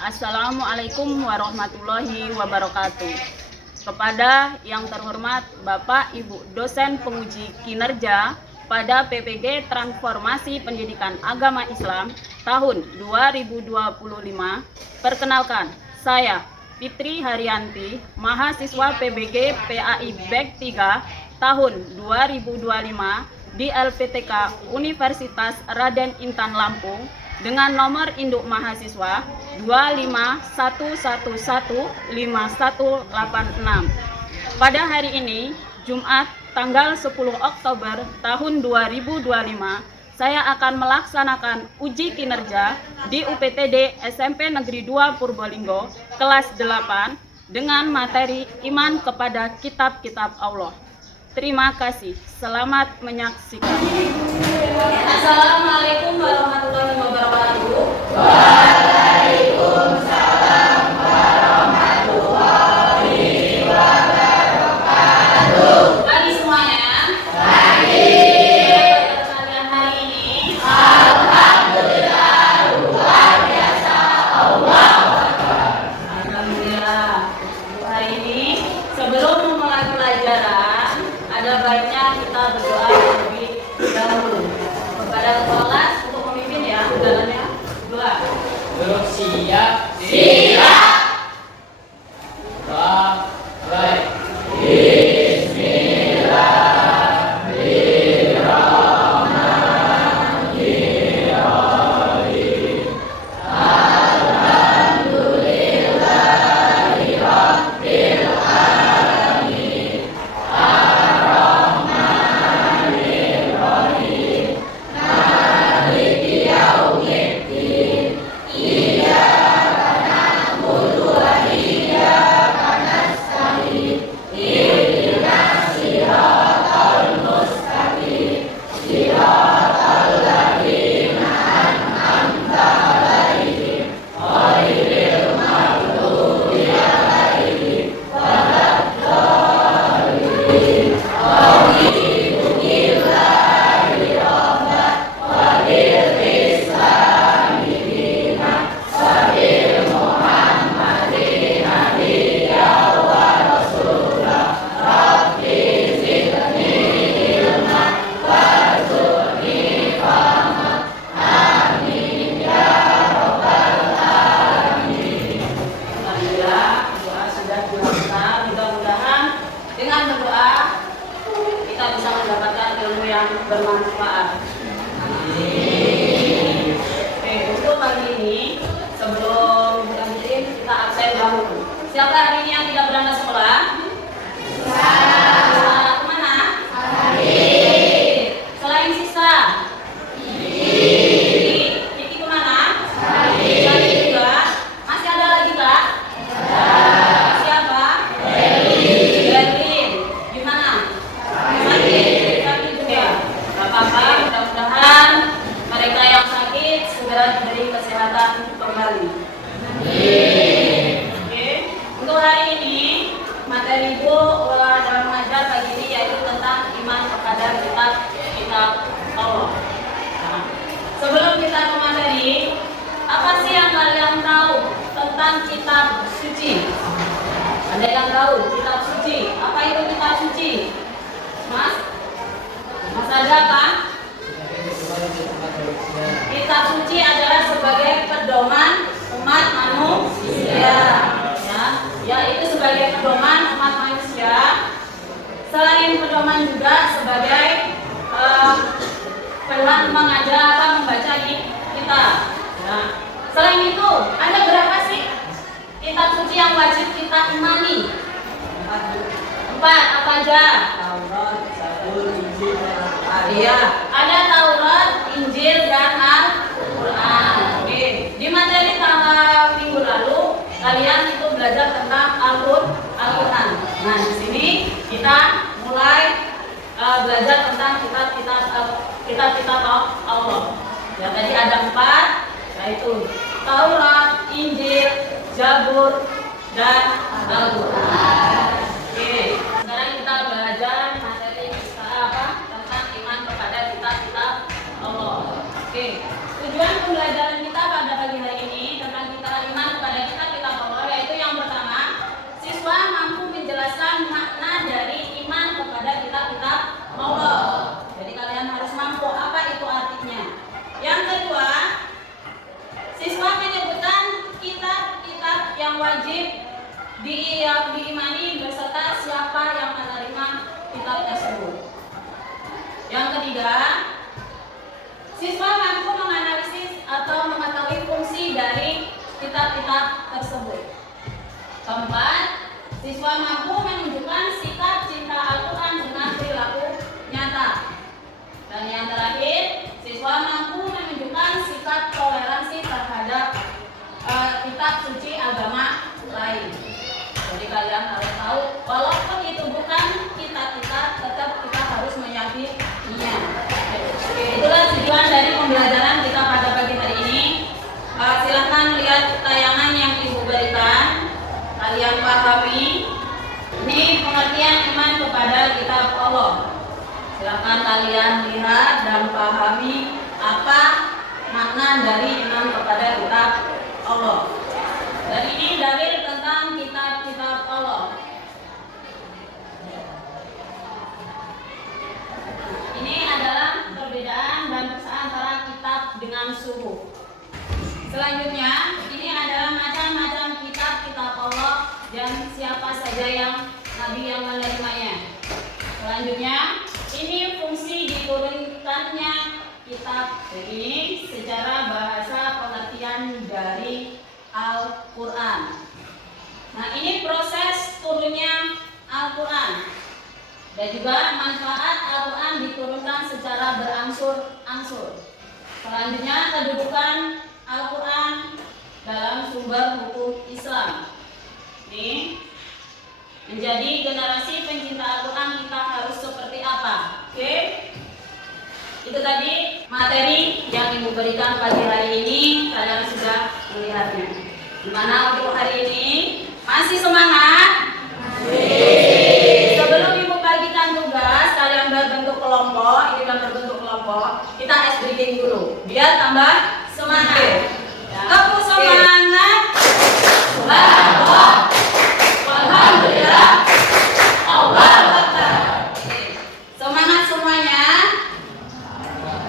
Assalamualaikum warahmatullahi wabarakatuh. Kepada yang terhormat Bapak Ibu dosen penguji kinerja pada PPG Transformasi Pendidikan Agama Islam tahun 2025, perkenalkan, saya Fitri Haryanti, mahasiswa PBG PAI BEK 3 tahun 2025 di LPTK Universitas Raden Intan Lampung dengan nomor induk mahasiswa 251115186. Pada hari ini, Jumat tanggal 10 Oktober tahun 2025, saya akan melaksanakan uji kinerja di UPTD SMP Negeri 2 Purbolinggo kelas 8 dengan materi iman kepada kitab-kitab Allah. Terima kasih. Selamat menyaksikan. Assalamualaikum warahmatullahi wabarakatuh. Waalaikumsalam warahmatullahi wabarakatuh. Pagi semuanya. Pagi. Kalian hari ini. Alhamdulillah luar biasa. Allah. Alhamdulillah. Hari ini sebelum memulai pelajaran, ada baiknya kita berdoa terlebih dahulu kepada kelas untuk memimpin ya jalannya. Siap. Siap. Baik. Dengan berdoa kita bisa mendapatkan ilmu yang bermanfaat. Oke, untuk pagi ini sebelum lanjutin kita absen dahulu. Siapa hari ini yang tidak berangkat sekolah? Kemana? Selain sisa? Kiki kemana? Selain juga? Masih ada lagi Kak? Siapa? Gimana? Sakit juga. Gak apa-apa, mudah-mudahan mereka yang sakit segera diberi kesehatan kembali. Oke. Untuk hari ini materi Ibu dalam mengajar pagi ini yaitu tentang iman kepada kitab Allah. Nah, sebelum kita ke materi, apa sih yang kalian tahu tentang kitab suci? Ada yang tahu kitab suci? Apa itu kitab suci? Mas? Mas ada kan? Kitab suci adalah sebagai pedoman umat manusia. Ya, itu sebagai pedoman umat manusia. Selain pedoman juga sebagai pedoman mengajar apa membaca kitab. Nah, selain itu ada berapa sih kitab suci yang wajib kita imani? 4. Apa aja? Taurat, Zabur, Injil, dan Al-Quran. Iya, ada Taurat, Injil, dan Al-Quran. Oke. Di materi tanggal minggu lalu kalian itu belajar tentang Al-Quran. Nah, di sini kita mulai belajar tentang kitab-kitab Allah. Ya, tadi ada 4, yaitu Taurat, Injil, Zabur, dan Al-Quran. Oke, sekarang kita belajar materi tentang iman kepada kitab-kitab Allah. Oke, tujuan pembelajaran kita pada pagi hari ini tentang kita iman kepada yang diimani beserta siapa yang menerima kitab tersebut. Yang ketiga, siswa mampu menganalisis atau mengetahui fungsi dari kitab-kitab tersebut. Keempat, siswa mampu menunjukkan sikap cinta Al-Quran dengan perilaku nyata. Dan yang terakhir, siswa mampu menunjukkan sikap toleransi terhadap kitab suci agama lain. Jadi kalian harus tahu, walaupun itu bukan kitab-kitab, tetap kita harus meyakininya. Itulah tujuan dari pembelajaran kita pada pagi hari ini. Silahkan lihat tayangan yang ibu berikan. Kalian pahami. Ini pengertian iman kepada kitab Allah. Silahkan kalian lihat dan pahami apa makna dari iman kepada kitab Allah. Dan ini dalil tentang kitab-kitab Allah. Ini adalah perbedaan dan antara kitab dengan suhuf. Selanjutnya, ini adalah macam-macam kitab-kitab Allah dan siapa saja yang nabi yang menerimanya. Selanjutnya, ini fungsi diturunkannya kitab ini secara bahasa pengertian dari Al-Quran. Nah, ini proses turunnya Al-Quran dan juga manfaat Al-Quran diturunkan secara berangsur-angsur. Selanjutnya, kedudukan Al-Quran dalam sumber hukum Islam. Ini menjadi generasi pencinta Al-Quran kita harus seperti apa? Oke? Itu tadi materi yang ibu berikan pagi hari ini. Kalian sudah melihatnya. Gimana untuk hari ini? Masih semangat? Sebelum ibu bagikan tugas, kalian berbentuk kelompok. Ini kan berbentuk kelompok. Kita ice breaking dulu, biar tambah semangat. Tepuk semangat. Subhanallah. Alhamdulillah. Allahu Akbar. Semangat semuanya.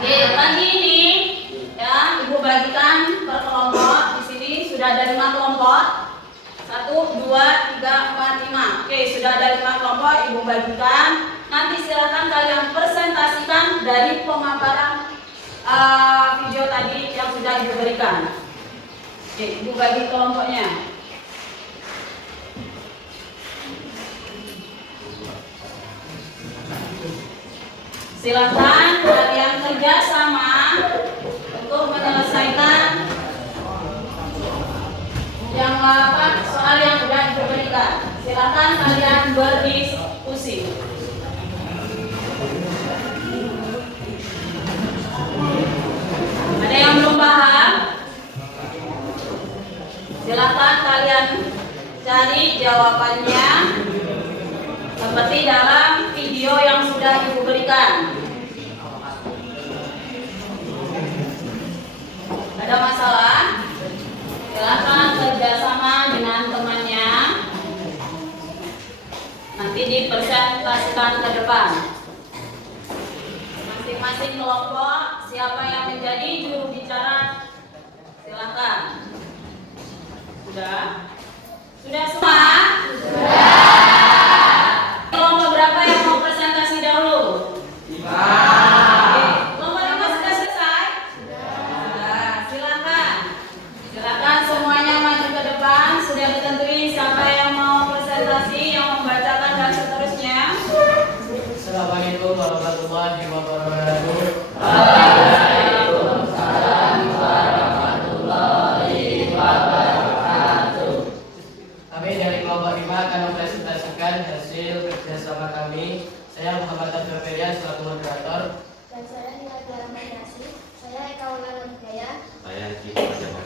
Oke, pagi ini ya ibu bagikan per kelompok. Di sini sudah ada 5 kelompok. 1, 2, 3, 4, 5. Oke, sudah ada 5 kelompok ibu bagikan. Nanti silakan kalian presentasikan dari pemaparan video tadi yang sudah ibu berikan. Oke, ibu bagi kelompoknya. Silakan kalian kerjasama untuk menyelesaikan yang soal yang sudah ibu berikan. Silakan kalian berdiskusi. Ada yang belum paham? Silakan kalian cari jawabannya seperti dalam video yang sudah ibu berikan. Ada masalah? Silakan kerjasama dengan temannya. Nanti dipresentasikan ke depan. Masing-masing kelompok siapa yang menjadi juru bicara? Silakan. Sudah? Sudah semua? Sudah. Kelompok berapa yang mau presentasi dahulu? 5. Oke. Kelompok 5 sudah selesai? Sudah. Silakan. Silakan semuanya maju ke depan. Sudah ditentuin siapa yang mau presentasi, yang membacakan dan seterusnya. Assalamualaikum warahmatullahi wabarakatuh. Waalaikumsalam warahmatullahi wabarakatuh. Kami dari kelompok 5 akan mempresentasikan hasil kerjasama kami. Saya Muhammad Abdul Ferian selaku moderator. Dan saya Nila Rahmanasi. Saya Eka Wulan Jaya. Saya Cip Jaya.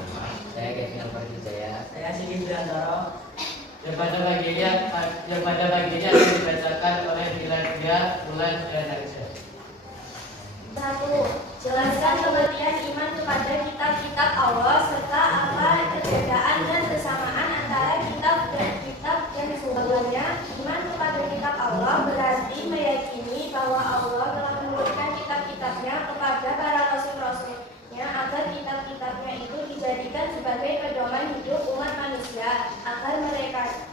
Saya Kevin Alfardijaya. Saya Sigit Brantoro. Yang pada baginya akan dibacakan oleh Miladia, Bulan dan Aisyah. 1. Jelaskan pengertian iman kepada kitab-kitab Allah serta apa perbedaan dan kesamaan antara kitab dan kitab yang sesungguhnya. Iman kepada kitab Allah berarti meyakini bahwa Allah telah menurunkan kitab-kitabnya kepada para rasul-rasulnya agar kitab-kitabnya itu dijadikan sebagai pedoman hidup umat manusia agar mereka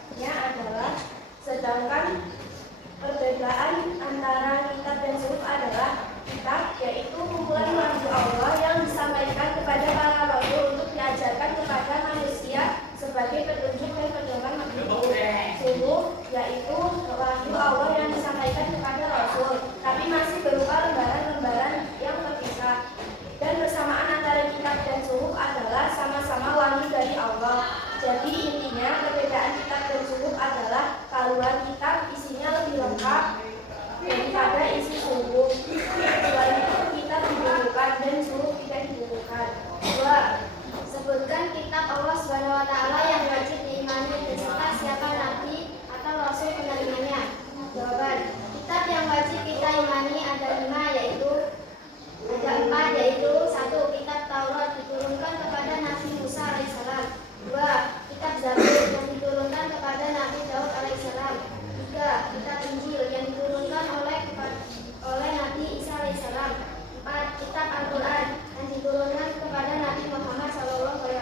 Diturunan kepada Nabi Muhammad SAW. 3.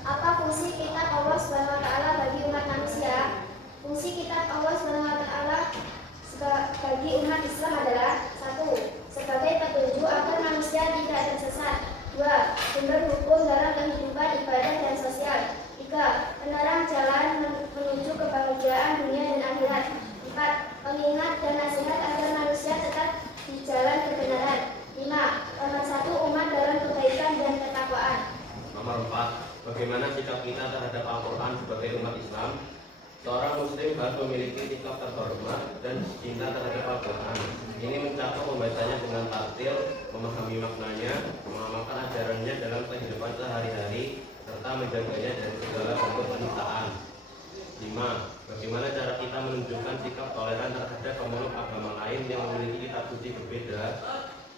Apa fungsi kitab Allah Subhanahu wa taala bagi umat manusia? Fungsi kitab Allah Subhanahu wa taala bagi umat Islam adalah: 1. Sebagai petunjuk agar manusia tidak tersesat. 2. Sumber hukum dalam kehidupan ibadah dan sosial. 3. Penerang jalan menuju kebahagiaan dunia dan akhirat. 4. Pengingat dan nasihat agar manusia tetap di jalan kebenaran. 5. Pemersatu umat dalam kebaikan dan ketakwaan. Nomor 4. Bagaimana sikap kita terhadap Al-Quran sebagai umat Islam? Seorang muslim harus memiliki sikap terhormat dan cinta terhadap Al-Quran. Ini mencakup membacanya dengan tartil, memahami maknanya, mengamalkan ajarannya dalam kehidupan sehari-hari, serta menjaganya dari segala bentuk penistaan. 5. Bagaimana cara kita menunjukkan sikap toleran terhadap pemeluk agama lain yang memiliki kitab suci berbeda?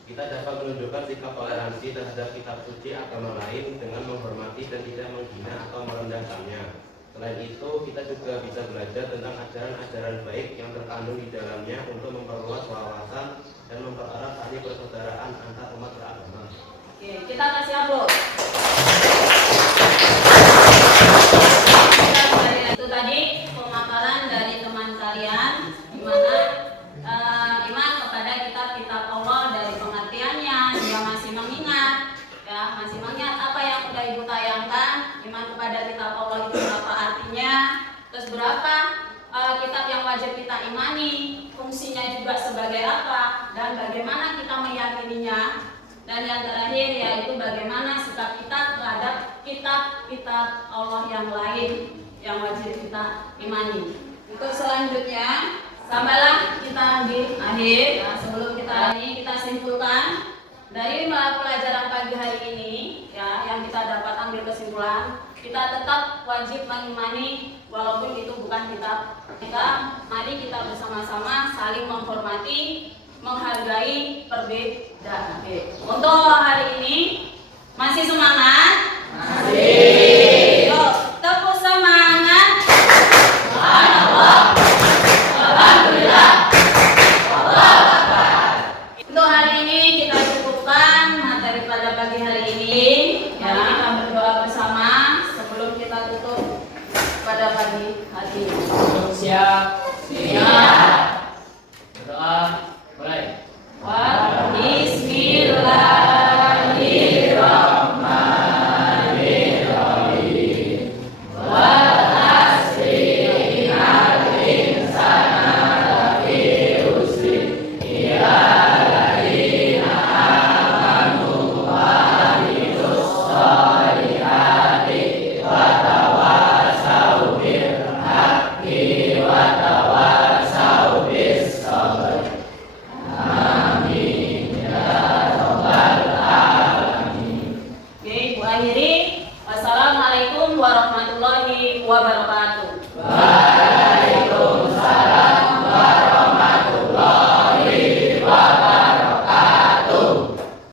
Kita dapat menunjukkan sikap toleransi terhadap kitab suci agama lain dengan menghormati dan tidak menghina atau merendahkannya. Selain itu, kita juga bisa belajar tentang ajaran-ajaran baik yang terkandung di dalamnya untuk memperluas wawasan dan mempererat tali persaudaraan antar umat beragama. Oke, kita kasih aplaus. Itu tadi pemaparan dari teman kalian, di mana iman kepada kitab-kitab Allah dari pengertiannya, dia masih mengingat, ya masih mengingat apa yang sudah ibu tayangkan. Iman kepada kitab Allah itu apa artinya? Terus berapa kitab yang wajib kita imani? Fungsinya juga sebagai apa? Dan bagaimana kita meyakininya? Dan yang terakhir yaitu bagaimana sikap kita terhadap kitab-kitab Allah yang lain yang wajib kita imani. Untuk selanjutnya, sampailah kita di akhir. Ya, sebelum kita simpulkan dari pelajaran pagi hari ini, ya, yang kita dapat ambil kesimpulan, kita tetap wajib mengimani walaupun itu bukan kitab kita. Mari kita bersama-sama saling menghormati, menghargai perbedaan. Untuk hari ini masih semangat? Masih.